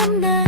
탐나?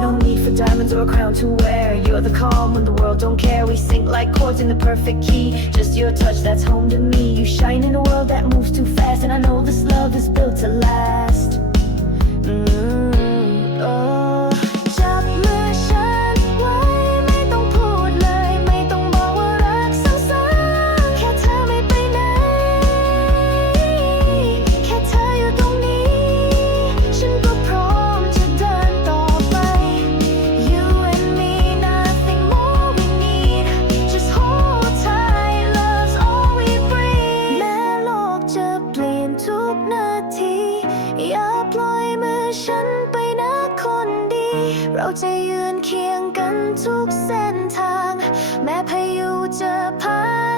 No need for diamonds or a crown to wear. You're the calm when the world don't care. We sing like chords in the perfect key. Just your touch that's home to me. You shine จะยืนเคียงกันทุกเส้นทาง แม้พายุจะพัด